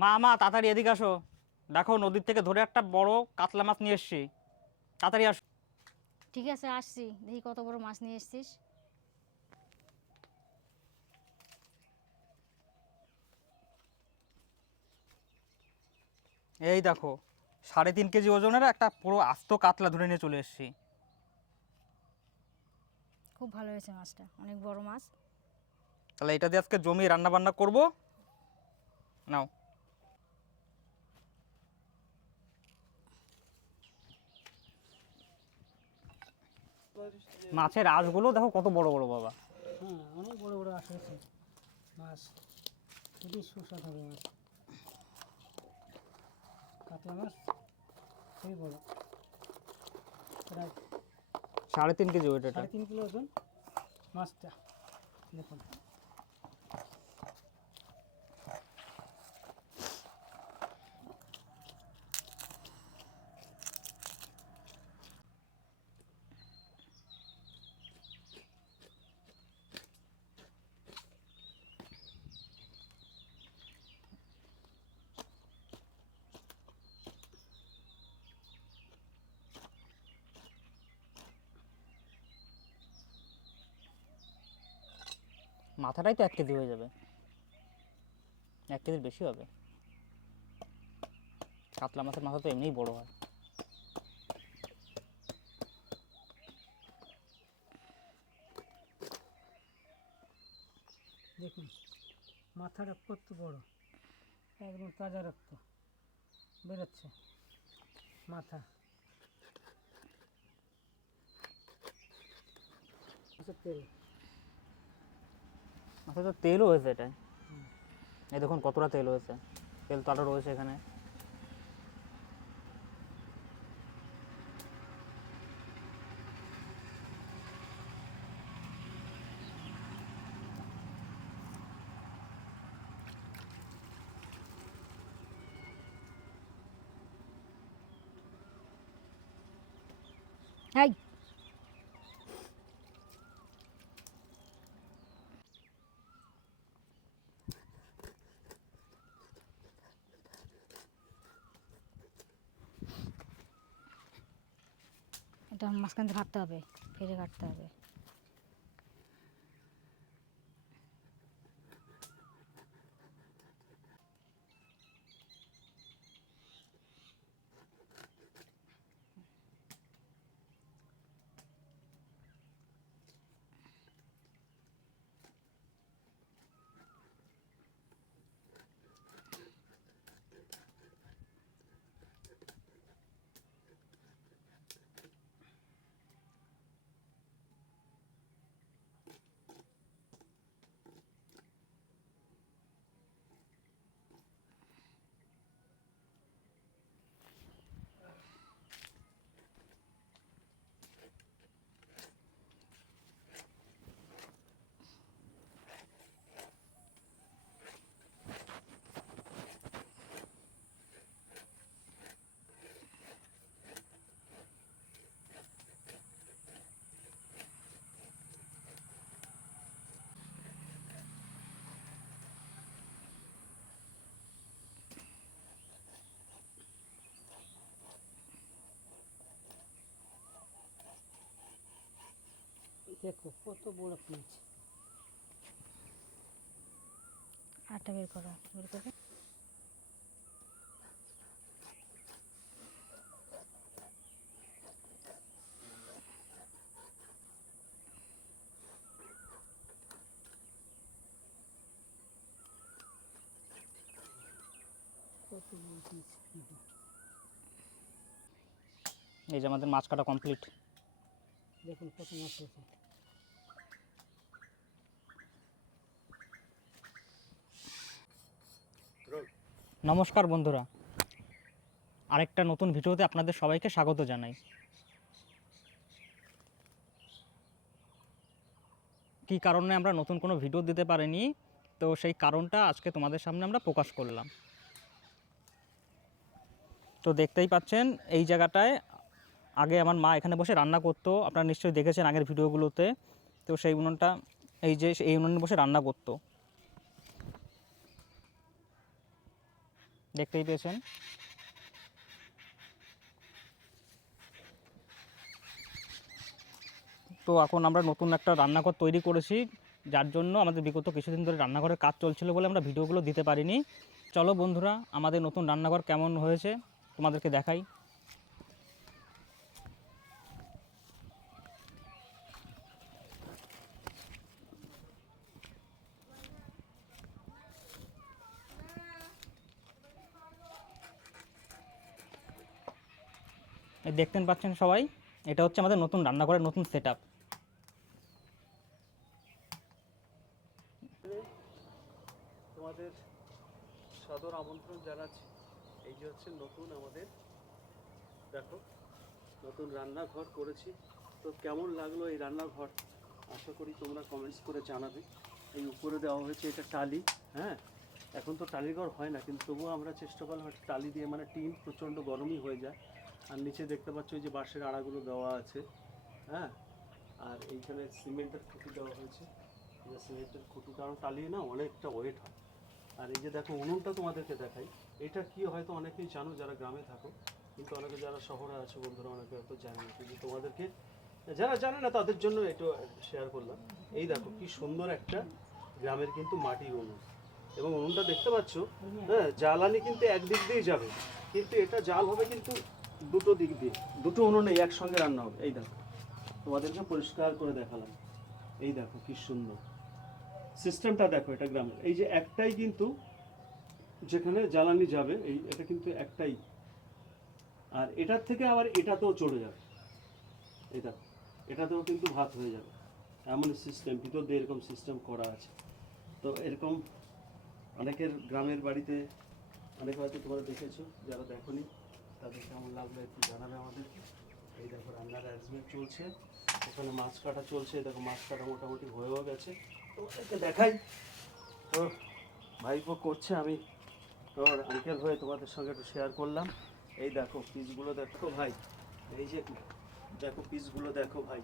মা মা তাড়াতাড়ি এদিকে আসো। দেখো নদীর থেকে ধরে একটা বড় কাতলা মাছ নিয়ে এসেছি, তাড়াতাড়ি আসো। ঠিক আছে, আসছি। দেখি কত বড় মাছ নিয়ে এসেছিস। এই দেখো 3.5 কেজি ওজনের একটা পুরো আস্ত কাতলা ধরে নিয়ে চলে এসেছি। খুব ভালো হয়েছে মাছটা, অনেক বড় মাছ। তাহলে এটা দিয়ে আজকে জমি রান্না বান্না করবো। নাও। মাছের আঁশগুলো দেখো কত বড় বড় বাবা। হ্যাঁ, অনেক বড় বড় আঁশ হয়েছে মাছ। খুবই সুস্বাদু হবে মাছ। কাতলা মাছ খুবই বড়, প্রায় 3.5 কেজি ওয়েট এটা। 3.5 কিলো ওজন মাছটা। দেখুন, মাথাটাই তো 1 কেজি হয়ে যাবে, 1 কেজির বেশি হবে। কাতলা মাছের মাথা তো এমনিই বড় হয়। দেখুন মাথাটা কত বড়, একদম তাজা রক্ত বেরোচ্ছে মাথা। তেল মাথায় তো তেলও হয়েছে এটাই। এই দেখুন কতটা তেল হয়েছে, তেল তো আরও রয়েছে এখানে। এই এটা মাঝখান থেকে কাটতে হবে, ফেলে কাটতে হবে। দেখো কত বড় পিস। আটটা বের করো, বের করো। কত বড় পিস। এই যে আমাদের মাছ কাটা কমপ্লিট। দেখুন কত মাছ হয়েছে। নমস্কার বন্ধুরা, আরেকটা নতুন ভিডিওতে আপনাদের সবাইকে স্বাগত জানাই। কী কারণে আমরা নতুন কোনো ভিডিও দিতে পারিনি, তো সেই কারণটা আজকে তোমাদের সামনে আমরা প্রকাশ করলাম। তো দেখতেই পাচ্ছেন এই জায়গাটায় আগে আমার মা এখানে বসে রান্না করতো, আপনারা নিশ্চয়ই দেখেছেন আগের ভিডিওগুলোতে। তো সেই উনুনটা, এই উনুনে বসে রান্না করতো। দেখতেই পেয়েছেন। তো এখন আমরা নতুন একটা রান্নাঘর তৈরি করেছি, যার জন্য আমাদের বিগত কিছুদিন ধরে রান্নাঘরের কাজ চলছিল বলে আমরা ভিডিওগুলো দিতে পারিনি। চলো বন্ধুরা, আমাদের নতুন রান্নাঘর কেমন হয়েছে তোমাদেরকে দেখাই। এই দেখতেন পাচ্ছেন সবাই, এটা হচ্ছে আমাদের নতুন রান্নাঘরের নতুন সেট আপ। তোমাদের সাদর আমন্ত্রণ জানাচ্ছি। এই যে হচ্ছে নতুন আমাদের, দেখো নতুন রান্নাঘর করেছি। তো কেমন লাগলো এই রান্নাঘর, আশা করি তোমরা কমেন্টস করে জানাবে। এই উপরে দেওয়া হয়েছে এটা টালি, হ্যাঁ এখন তো টালির ঘর হয় না, কিন্তু তবুও আমরা চেষ্টা করলাম একটা টালি দিয়ে, মানে টিন প্রচণ্ড গরমই হয়ে যায়। আর নিচে দেখতে পাচ্ছ ওই যে বাঁশের আড়াগুলো দেওয়া আছে, হ্যাঁ। আর এইখানে সিমেন্টের খুঁটি দেওয়া হয়েছে, সিমেন্টের খুঁটি, কারণ টালি না অনেকটা ওয়েট হয়। আর এই যে দেখো উনুনটা তোমাদেরকে দেখাই, এটা কি হয়তো অনেকেই জানো যারা গ্রামে থাকো, কিন্তু অনেকে যারা শহরে আছে বন্ধুরা অনেকে হয়তো জানে না, কিন্তু তোমাদেরকে যারা জানে না তাদের জন্য একটু শেয়ার করলাম। এই দেখো কি সুন্দর একটা গ্রামের কিন্তু মাটির উনুন, এবং উনুনটা দেখতে পাচ্ছ, হ্যাঁ জ্বালানি কিন্তু একদিক দিয়েই যাবে, কিন্তু এটা জাল হবে কিন্তু দুটো দিক দিয়ে, দুটো উনুনে একসঙ্গে রান্না হবে। এই দেখো তোমাদেরকে পরিষ্কার করে দেখালাম, এই দেখো কি সুন্দর সিস্টেমটা দেখো। এটা গ্রামের, এই যে একটাই কিন্তু যেখানে জ্বালানি যাবে, এই এটা কিন্তু একটাই, আর এটার থেকে আবার এটাতেও চড়ে যাবে, এই দেখো এটাতেও কিন্তু ভাত হয়ে যাবে, এমন সিস্টেম ভিতর দিয়ে এরকম সিস্টেম করা আছে। তো এরকম অনেকের গ্রামের বাড়িতে অনেক হয়তো তোমরা দেখেছো, যারা দেখোনি তাদের কেমন লাগলো একটু জানাবে আমাদেরকে। এই দেখো রান্নার অ্যারেঞ্জমেন্ট চলছে, ওখানে মাছ কাটা চলছে, দেখো মাছ কাটা মোটামুটি হয়েও গেছে, তোমাদেরকে দেখাই। তো ভাইপো করছে, আমি তোর আঙ্কেল হয়ে তোমাদের সঙ্গে একটু শেয়ার করলাম। এই দেখো পিসগুলো দেখো ভাই, এই যে দেখো পিসগুলো দেখো ভাই,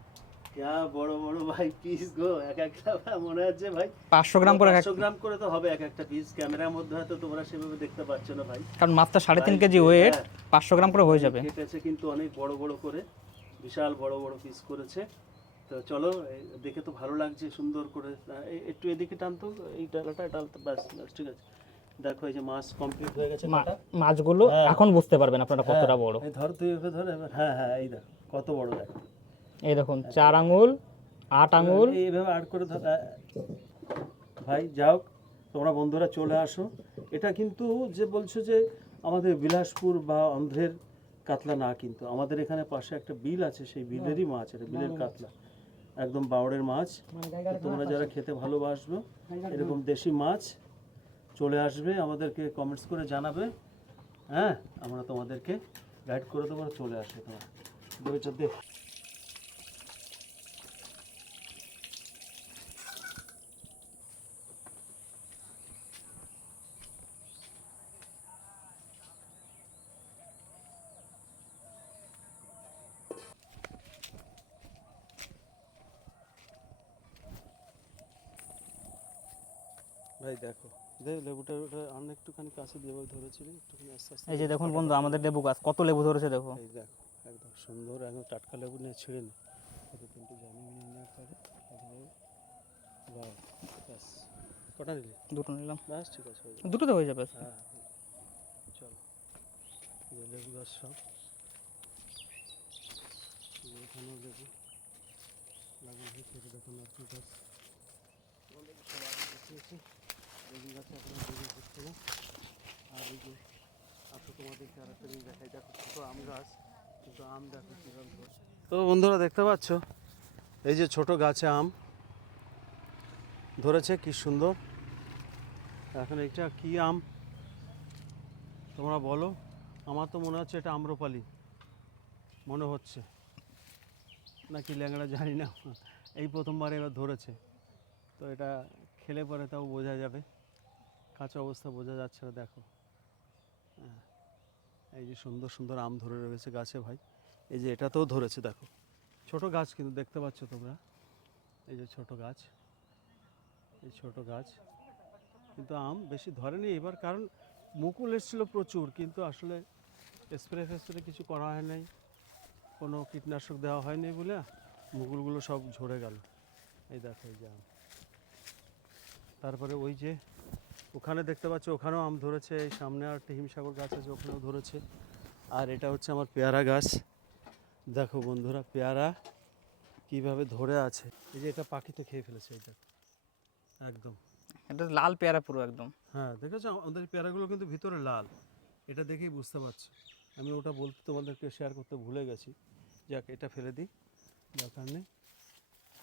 क्या বড় বড় ভাই পিস গো, এক একটা মনে হচ্ছে ভাই 500 গ্রাম করে 500 গ্রাম করে তো হবে এক একটা পিস। ক্যামেরার মধ্যে হয়তো তোমরা সেভাবে দেখতে পাচ্ছ না ভাই, কারণ মাছটা 3.5 কেজি ওয়েট, 500 গ্রাম করে হয়ে যাবে। কেটেছে কিন্তু অনেক বড় বড় করে, বিশাল বড় বড় পিস করেছে। তো চলো দেখে তো ভালো লাগছে, সুন্দর করে। একটু এদিকে টানতো এই ডালাটা, ডালটা ব্যাস ব্যাস, ঠিক আছে। দেখো এই যে মাছ কমপ্লিট হয়ে গেছে কাটা। মাছগুলো হ্যাঁ। এখন বুঝতে পারবেন আপনারা কতটা বড়। এই ধর তুই ওকে ধর এবার, হ্যাঁ হ্যাঁ এই দেখো কত বড় দেখো, এই দেখুন 4 আঙুল 8 আঙুল। এইভাবে আট করে ধর। ভাই যাও, তোমরা বন্ধুরা চলে আসো। এটা কিন্তু যে বলছো যে আমাদের বিলাসপুর বা অন্ধ্রের কাতলা না, কিন্তু আমাদের এখানে পাশে একটা বিল আছে, সেই বিলেরই মাছ, এটা বিলের কাতলা, একদম বাওড়ের মাছ। তো তোমরা যারা খেতে ভালোবাসবে এরকম দেশি মাছ, চলে আসবে, আমাদেরকে কমেন্টস করে জানাবে, হ্যাঁ আমরা তোমাদেরকে গাইড করে দেবো, চলে আসবে তোমরা দেখ। ভাই দেখো লেবুটা ওটা আর একটুখানি কাছে দিয়ে ধরেছিলি, একটুখানি আস্তে আস্তে। এই যে দেখুন বন্ধু, আমাদের লেবু গাছ কত লেবু ধরেছে দেখো। এই দেখো একদম সুন্দর, একদম টাটকা লেবু নিয়ে ছিঁড়ে নি, কত কিন্তু জানি না করে ব্যাস। কটা নিলি? দুটো নিলাম, ব্যাস ঠিক আছে, হয়ে যাবে। দুটোতে হয়ে যাবে। হ্যাঁ চলো, লেবু গাছ সব, এখানেও লেবু লাগানো হয়েছে, দেখুন নারকেল গাছ, তোমাদেরকে সব আগে দেখিয়েছি। লেবু গাছে এখন লেবু হচ্ছে না। আর এই যে আসো তোমাদেরকে আর একটা জিনিস দেখাই, দেখো ছোটো আম গাছ, কিন্তু আম দেখো কীভাবে ধরছে। তো বন্ধুরা দেখতে পাচ্ছ এই যে ছোট গাছে আম ধরেছে, কি সুন্দর। এখন এটা কি আম তোমরা বলো? আমার তো মনে হচ্ছে এটা আম্রপালি মনে হচ্ছে, নাকি ল্যাংড়া জানি না, এই প্রথমবার এবার ধরেছে। তো এটা খেলে পরে তাও বোঝা যাবে, কাঁচা অবস্থা বোঝা যাচ্ছে না। দেখো হ্যাঁ, এই যে সুন্দর সুন্দর আম ধরে রয়েছে গাছে ভাই, এই যে এটাতেও ধরেছে দেখো, ছোট গাছ কিন্তু দেখতে পাচ্ছ তোমরা, এই যে ছোট গাছ, এই ছোট গাছ, কিন্তু আম বেশি ধরেনি এবার, কারণ মুকুল এসেছিলো প্রচুর, কিন্তু আসলে স্প্রে ফেস্প্রে কিছু করা হয় নাই, কোনো কীটনাশক দেওয়া হয়নি বলে মুকুলগুলো সব ঝরে গেল। এই দেখো এই যে আম। তারপরে ওই যে ওখানে দেখতে পাচ্ছ, ওখানেও আম ধরেছে, এই সামনে আর একটা হিমসাগর গাছ আছে, ওখানেও ধরেছে। আর এটা হচ্ছে আমার পেয়ারা গাছ। দেখো বন্ধুরা, পেয়ারা কিভাবে ধরে আছে। এই যে এটা পাখিতে খেয়ে ফেলেছে, এই দেখো একদম। এটা লাল পেয়ারা পুরো একদম। হ্যাঁ দেখেছো, আমাদের পেয়ারাগুলো কিন্তু ভিতরে লাল, এটা দেখেই বুঝতে পারছো। আমি ওটা বলতে তোমাদেরকে শেয়ার করতে ভুলে গেছি। যাক, এটা ফেলে দিই, দরকার নেই।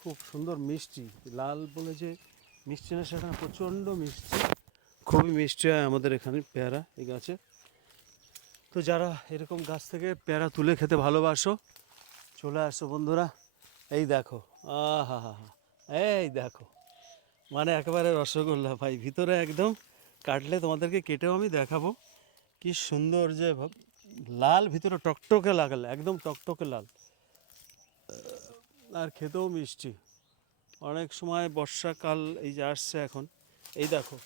খুব সুন্দর মিষ্টি, লাল বলে যে মিষ্টি না সেটা না, প্রচণ্ড মিষ্টি, খুবই মিষ্টি হয় আমাদের এখানে পেয়ারা এই গাছে। তো যারা এরকম গাছ থেকে পেয়ারা তুলে খেতে ভালোবাসো, চলে আসো বন্ধুরা। এই দেখো, আহা হা হা, এই দেখো, মানে একেবারে রসগোল্লা ভাই, ভিতরে একদম কাটলে তোমাদেরকে কেটেও আমি দেখাবো কি সুন্দর যে লাল, ভিতরে টকটকে লাগাল, একদম টকটকে লাল, আর খেতেও মিষ্টি। অনেক সময় বর্ষাকাল এই যে আসছে এখন, এই দেখো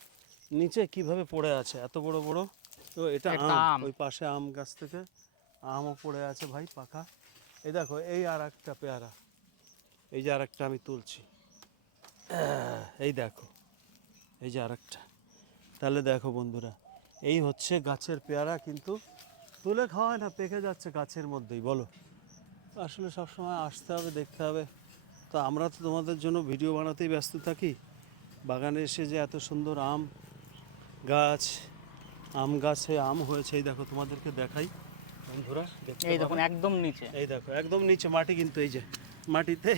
নিচে কিভাবে পড়ে আছে, এত বড় বড়। তো এটা এটা আম, আম। ওই পাশে আম গাছ থেকে আমও পড়ে আছে ভাই পাকা। এই দেখো, এই আর একটা পেয়ারা, এই যে আর একটা আমি তুলছি, এই দেখো, এই যে আর একটা। তাহলে দেখো বন্ধুরা, এই হচ্ছে গাছের পেয়ারা, কিন্তু তুলে খাওয়ায় না, পেকে যাচ্ছে গাছের মধ্যেই। বলো, আসলে সবসময় আসতে হবে, দেখতে হবে। তো আমরা তো তোমাদের জন্য ভিডিও বানাতেই ব্যস্ত থাকি। বাগানে এসে যে এত সুন্দর আম গাছ, আম গাছে আম হয়েছে, এই দেখো তোমাদেরকে দেখাই বন্ধুরা, দেখতে এই দেখুন পাবে। একদম নিচে। এই দেখো একদম নিচে মাটি, কিন্তু এই যে মাটিতে,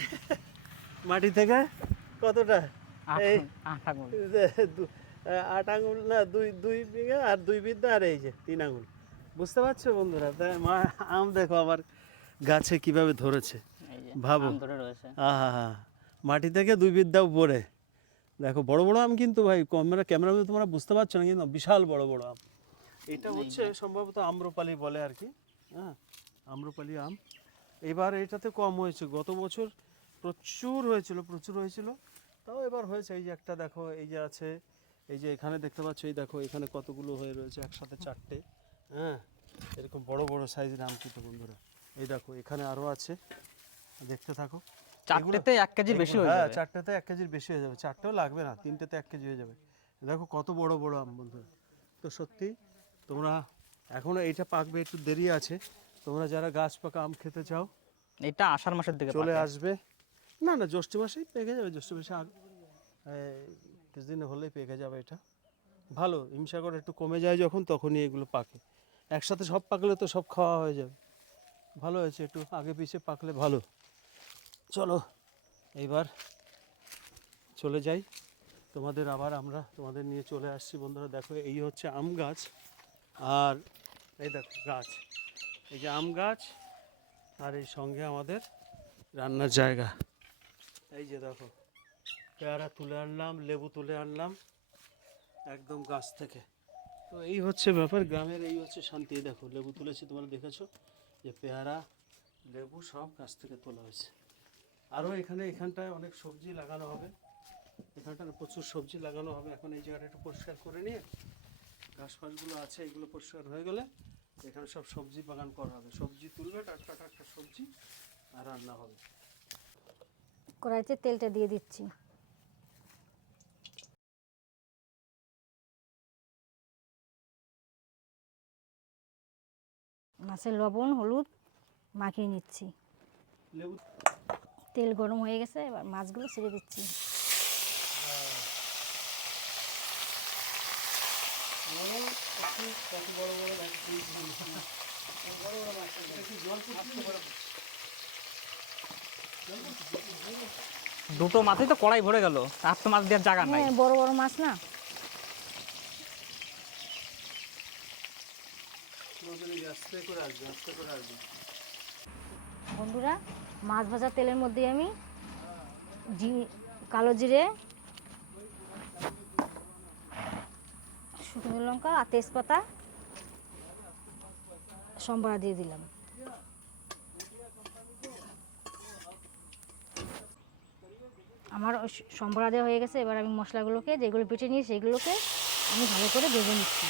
মাটি থেকে কতটা, এই 8 আঙুল। 8 আঙুল না, দুই দুই বিঘা আর 2 বিঘা, আর এই যে 3 আঙুল। বুঝতে পারছো বন্ধুরা? তাই আম দেখো আমার গাছে কিভাবে ধরেছে, এই যে ভাবো। আম ধরে রয়েছে। আহা হা, মাটি থেকে 2 বিঘা উপরে। দেখো বড় বড় আম, কিন্তু ভাই ক্যামেরাতে তোমরা বুঝতে পারছো না, কিন্তু বিশাল বড় বড় আম। এটা হচ্ছে সম্ভবত আম্রপালি বলে আর কি, হ্যাঁ, আম্রপালি আম। এবার এটাতে কম হয়েছে, গত বছর প্রচুর হয়েছিল, তাও এবার হয়েছে। এই যে একটা দেখো, এই যে আছে, এই যে এখানে দেখতে পাচ্ছ, এই দেখো এখানে কতগুলো হয়ে রয়েছে, একসাথে 4টে, হ্যাঁ, এরকম বড় বড় সাইজের আম কিন্তু বন্ধুরা। এই দেখো এখানে আরও আছে, দেখতে থাকো। 4টেতে 1 কেজির বেশি হয়ে হ্যাঁ, যাবে। 4টেতে 1 কেজির বেশি হয়ে যাবে, 4টেও লাগবে না, 3টেতে 1 কেজি হয়ে যাবে। দেখো কত বড় বড় আম বন্ধুরা। তো সত্যি তোমরা, এখনো এইটা পাকবে, একটু দেরি আছে। তোমরা যারা গাছ পাকা আম খেতে চাও, এটা আষাঢ় মাসের দিকে চলে পাকে। আসবে। না না, জ্যৈষ্ঠ মাসেই পেকে যাবে, জ্যৈষ্ঠ মাসে কিছুদিন হলেই পেকে যাবে এটা। ভালো, হিমসাগর একটু কমে যায় যখন, তখনই এগুলো পাকে। একসাথে সব পাকলে তো সব খাওয়া হয়ে যাবে। ভালো হয়েছে, একটু আগে পিছে পাকলে ভালো। চলো এইবার চলে যাই, তোমাদের আবার আমরা তোমাদের নিয়ে চলে আসছি বন্ধুরা। দেখো এই হচ্ছে আম গাছ, আর এই দেখো গাছ, এই যে আম গাছ, আর এই সঙ্গে আমাদের রান্নার জায়গা। এই যে দেখো, পেয়ারা তুলে আনলাম, লেবু তুলে আনলাম একদম গাছ থেকে। তো এই হচ্ছে ব্যাপার, গ্রামের এই হচ্ছে শান্তি। এই দেখো লেবু তুলেছি, তোমরা দেখেছো যে পেয়ারা, লেবু সব গাছ থেকে তোলা হয়েছে। আরও এখানটায় অনেক সবজি লাগানো হবে, এখানটায় প্রচুর সবজি লাগানো হবে। এখন এই জায়গাটা একটু পরিষ্কার করে নিয়ে, ঘাস ফাঁসগুলো আছে এগুলো পরিষ্কার হয়ে গেলে এখানে সব সবজি বাগান করা হবে, সবজি তুলবে, টাটকা টাটকা সবজি, আর রান্না হবে। কড়াইতে তেলটা দিয়ে দিচ্ছি। মাছের লবণ হলুদ মাখিয়ে নিচ্ছি। লেবু তেল গরম হয়ে গেছে, এবার মাছগুলো ছেড়ে দিচ্ছি। দুটো মাছই তো কড়াই ভরে গেল, আর তো মাছ দেওয়ার জায়গা নাই। হ্যাঁ, বড় বড় মাছ না। আস্তে করে আসবে, আস্তে করে আসবে। বন্ধুরা, মাছ ভাজা তেলের মধ্যে আমি কালো জিরে, শুকনো লঙ্কা আর তেজপাতা সম্বরা দিয়ে দিলাম। আমার সম্বরা দেওয়া হয়ে গেছে, এবার আমি মশলাগুলোকে, যেগুলো বেটে নিয়ে সেগুলোকে আমি ভালো করে ভেজে নিচ্ছি।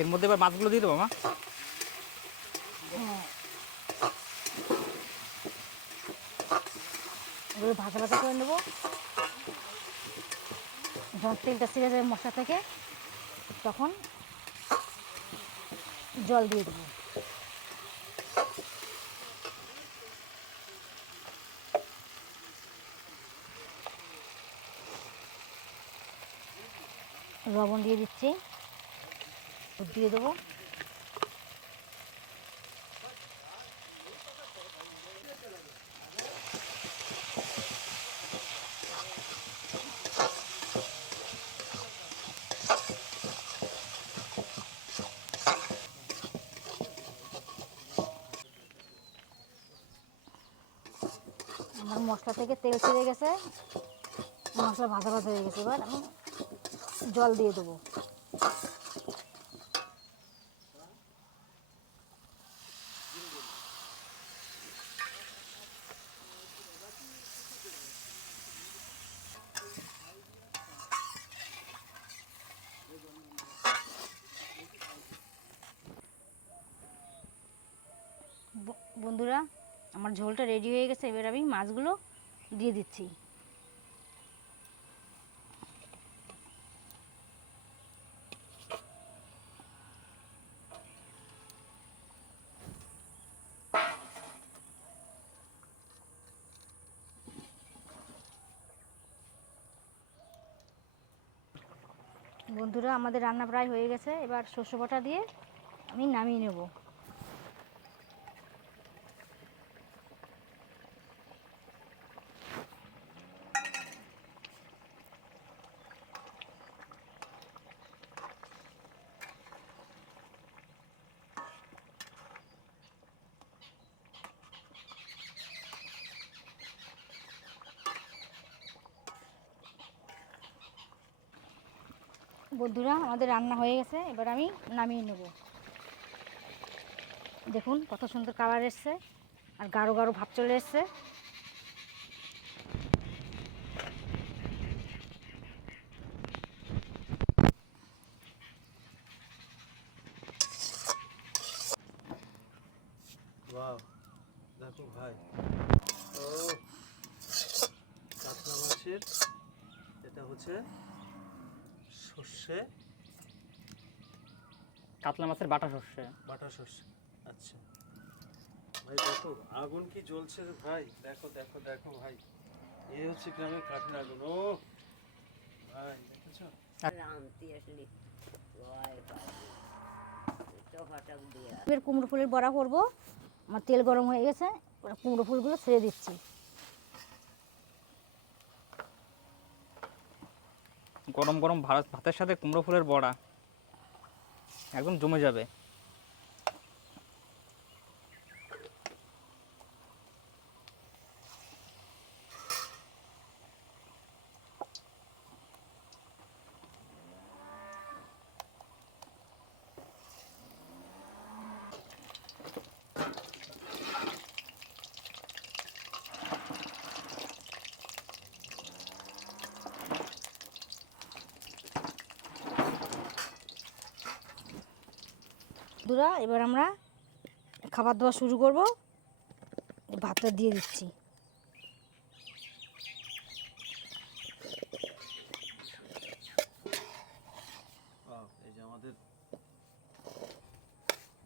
এর মধ্যে এবার মাছগুলো দিয়ে দেবো মা। হ্যাঁ, এগুলো ভাজা ভাজা করে নেবো। যখন তেলটা ছিঁড়ে যাবে মশলা থেকে তখন জল দিয়ে দেবো। লবণ দিয়ে দিচ্ছি, দুধ দিয়ে দেবো। আমার মশলা থেকে তেল ছেড়ে গেছে, মশলা ভাজা ভাজা হয়ে গেছে। এবার আমি জল দিয়ে দেবো। বন্ধুরা, আমার ঝোলটা রেডি হয়ে গেছে। এবার আমি মাছগুলো দিয়ে দিচ্ছি। বন্ধুরা, আমাদের রান্না প্রায় হয়ে গেছে। এবার সর্ষে বাটা দিয়ে আমি নামিয়ে নেব। বন্ধুরা, আমাদের রান্না হয়ে গেছে। এবার আমি নামিয়ে নেব। দেখুন কত সুন্দর কালার এসছে আর গাঢ় গাঢ় ভাব চলে এসছে। ওয়াও, দেখো ভাই, ও কাতলা মাছের, এটা হচ্ছে সর্ষে, কাতলা মাছের বাটা সর্ষে। বাটা সর্ষে। আচ্ছা ভাই, দেখো আগুন কি জ্বলছে রে ভাই, দেখো দেখো দেখো ভাই, এই হচ্ছে গ্রামের কাঠের আগুন। ও ভাই, দেখেছো? এবার কুমড়ো ফুলের বড়া করব। আমার তেল গরম হয়ে গেছে, এবার কুমড়ো ফুলগুলো ছেড়ে দিচ্ছি। গরম গরম ভাতের সাথে কুমড়ো ফুলের বড়া একদম জমে যাবে। বন্ধুরা, এবার আমরা খাবার দাওয়া শুরু করব। ভাতটা দিয়ে দিচ্ছি। এই যে আমাদের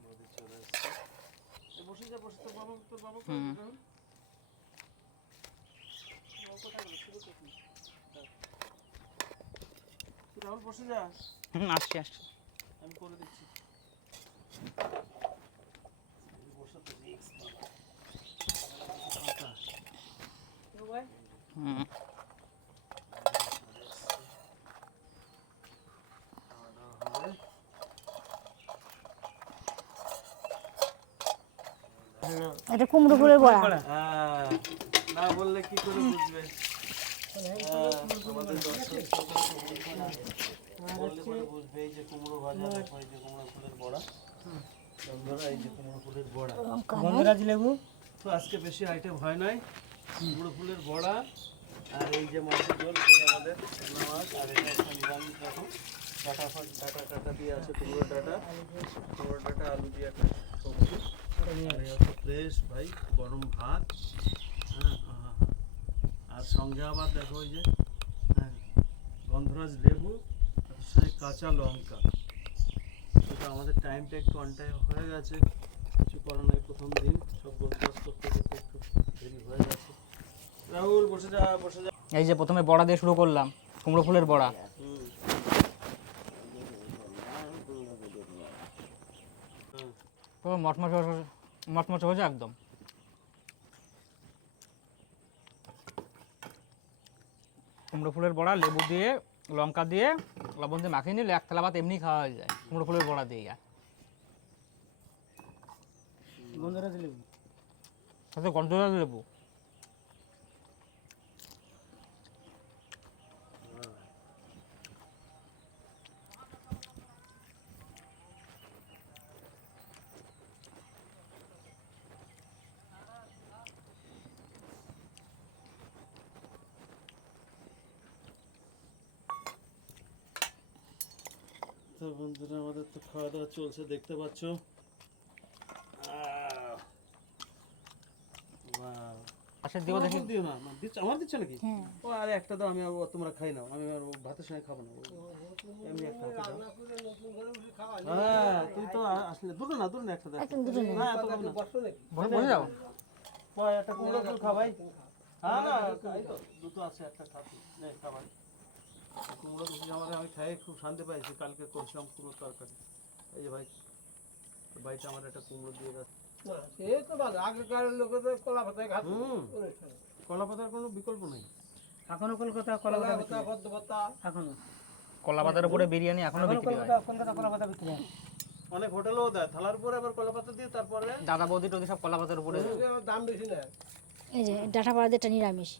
নদী চলে এসছে। বসে যা, বসে, তোর বাবা কোথায় গেল? তুই রাহুল বসে যা, আসছি আসছি। আমি করে দিচ্ছি। বসে তো রিক্স বাবা। হুম, এটা কুমড়ো ফুলের বড়া। না বললে কি করে বুঝবে? আমাদের দর্শক বললে পরে বুঝবে। এই যে কুমড়ো ভাজা, দেখো এই যে কুমড়ো ফুলের বড়া। বন্ধুরা, এই যে কুমড়ো ফুলের বড়া। গন্ধরাজ লেবু। তো আজকে বেশি আইটেম হয় নাই, কুমড়ো ফুলের বড়া আর এই যে মাছের ঝোল, সেই আমাদের রান্না মাছ। আর এটা একটা নিরামিষ, দেখো ডাটা দিয়ে আছে, কুমড়ো ডাটা, আলু দিয়ে একটা সবজি। আর এই হচ্ছে ফ্রেশ ভাই গরম ভাত। হ্যাঁ, আহা। আর সঙ্গে আবার দেখো ওই যে হ্যাঁ, গন্ধরাজ লেবু, তার সঙ্গে কাঁচা লঙ্কা। সেটা আমাদের টাইমটা একটু অন টাইম হয়ে গেছে, কিছু করার নাই, প্রথম দিন সব গোছগাছ করতে করতে একটু দেরি হয়ে গেছে। রাহুল বসে যা, বসে যা। এই যে প্রথমে বড়া দিয়ে শুরু করলাম, কুমড়ো ফুলের বড়া। হুম। তো মচমচে হয়েছে একদম। কুমড়ো ফুলের বড়া লেবু দিয়ে লঙ্কা দিয়ে লবণ দিয়ে মাখিয়ে নিলে এক থালা ভাত এমনি খাওয়া হয়ে যায় কুমড়ো ফুলের বড়া দিয়ে। গন্ধরাজ লেবু। সাথে গন্ধরাজ লেবু। তো বন্ধুরা আমাদের তো খাওয়া দাওয়া চলছে, দেখতে পাচ্ছ। পাশের দিকেও দেখি। দিও না, আমার দিচ্ছ নাকি? হ্যাঁ। ও আরে একটা দাও, আমি তোমরা খাই নাও, আমি আর ভাতের সঙ্গে খাবো না। এমনি একটা দাও। হ্যাঁ, তুই তো আসলে দুটো না একটা দাও। না এত খাবো না। বসে যাও। ওই একটা কুমড়ো ফুল খা ভাই। হ্যাঁ না, এই তো দুটো আছে, একটা খাবি নে খাবার। কুমড়ো ফুল আমি খাই খুব শান্তি পাইছি। কালকে করছিলাম কুমড়ো তরকারি। এই যে ভাই বাড়িতে আমার একটা কুমড়ো দিয়ে গেছে। কলা পাতার কোনো বিকল্প নেই। এখনো কলকাতা কলা পাতা এখনো কলা পাতার উপরে বিরিয়ানি এখনো বিক্রি হয়। কলকাতা কলা পাতা বিক্রি হয়। অনেক হোটেলেও দেয়, থালার উপরে আবার কলা পাতা দিয়ে তারপরে দাদা বৌদি টৌদি সব কলা পাতার উপরে। দাম বেশি না। এই যে ডাঁটা পাড়া দিয়ে একটা নিরামিষ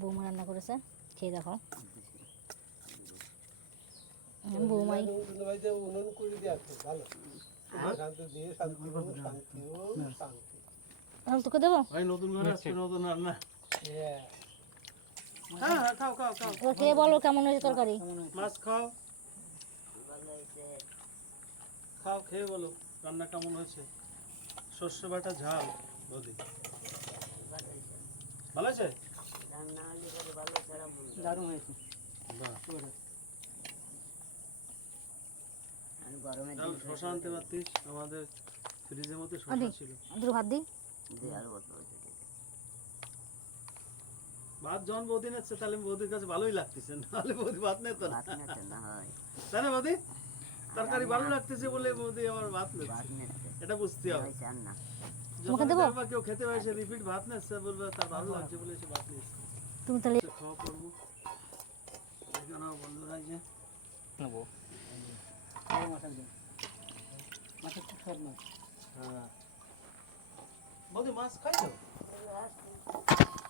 বৌমা রান্না করেছে, খেয়ে দেখো। বৌমাই তাহলে তোকে দেবো। ভাই নতুন ঘরে আসছে, নতুন রান্না। হ্যাঁ হ্যাঁ, খাও খাও খাও। এবার খেয়ে বলো কেমন হয়েছে তরকারি। মাছ খাও, খাও খেয়ে বলো রান্না কেমন হয়েছে। সর্ষে বাটা ঝাল বৌদি ভালো আছে? দারুণ হয়েছে। বাহ। কাল শশা আনতে পারতিস, আমাদের ফ্রিজের মধ্যে শশা আদি ছিল। দুটো ভাত দিই। ভাত যখন বৌদি নিচ্ছে তাহলে বৌদির কাছে ভালোই লাগতেছে, নাহলে বৌদি ভাত নিত না। তাই না বৌদি? তরকারি ভালো লাগতেছে বলে বৌদি আমার ভাত নিচ্ছে, এটা বুঝতে হবে। যখন দেবো? আবার কেউ খেতে পারে, সে রিপিট ভাত নিচ্ছে, বলবে তার ভালো লাগছে বলে সে ভাত নিচ্ছে। তুমি তাহলে খাওয়া করবো এখানে বন্ধুরা, এই যে নেবো। মাছের খুব স্বাদ মাছ। হ্যাঁ বৌদি মাছ খাইছো?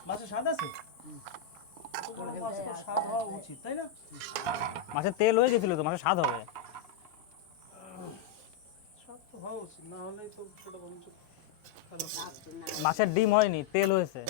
মাছের স্বাদ আছে? মাছের তো স্বাদ হওয়া উচিত, তাই না? মাছের তেল হয়ে গেছিল তো, মাছের স্বাদ হবে। স্বাদ তো হওয়া উচিত, না হলেই তো সেটা বঞ্চিত। মাছের ডিম হয়নি, তেল হয়েছে।